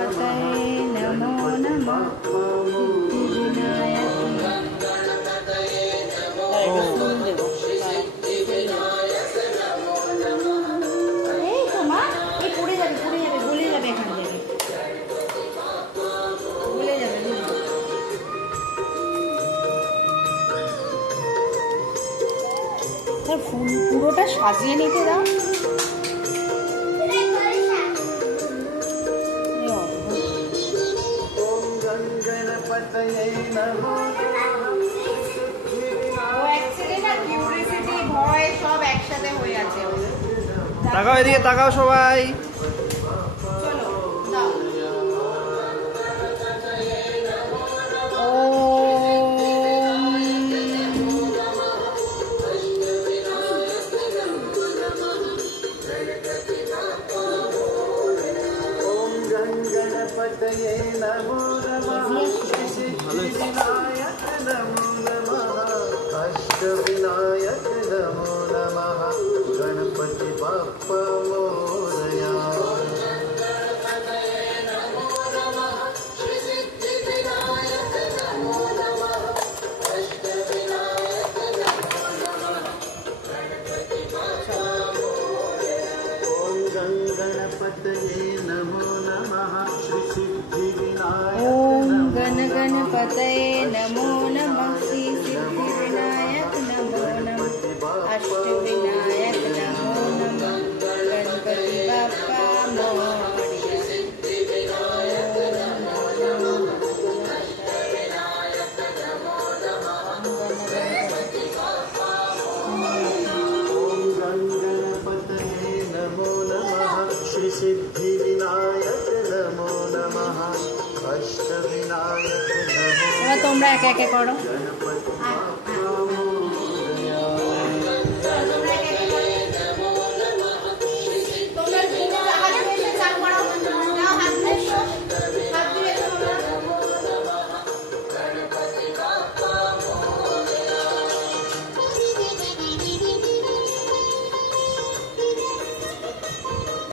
नमो नमः ফুল পুরোটা সাজিয়ে নিতে দাও। তাকাও এদিকে, তাকাও সবাই। अष्टविनायक नमो नमः गणपति बाप्पा मोरया। ओम गणपतये नमो नमः श्री सिद्धिविनायक। ओम गणपतये नमो नमः श्री सिद्धिविनायक नमो नमः अष्टविनायक नमो नमः गणपति बाप्पा मोरया। ओम गणपतये नमो नमः श्री सिद्धिविनायक नमो नमः अष्टविनायक नमो। তোমরা একে একে করো। गणपति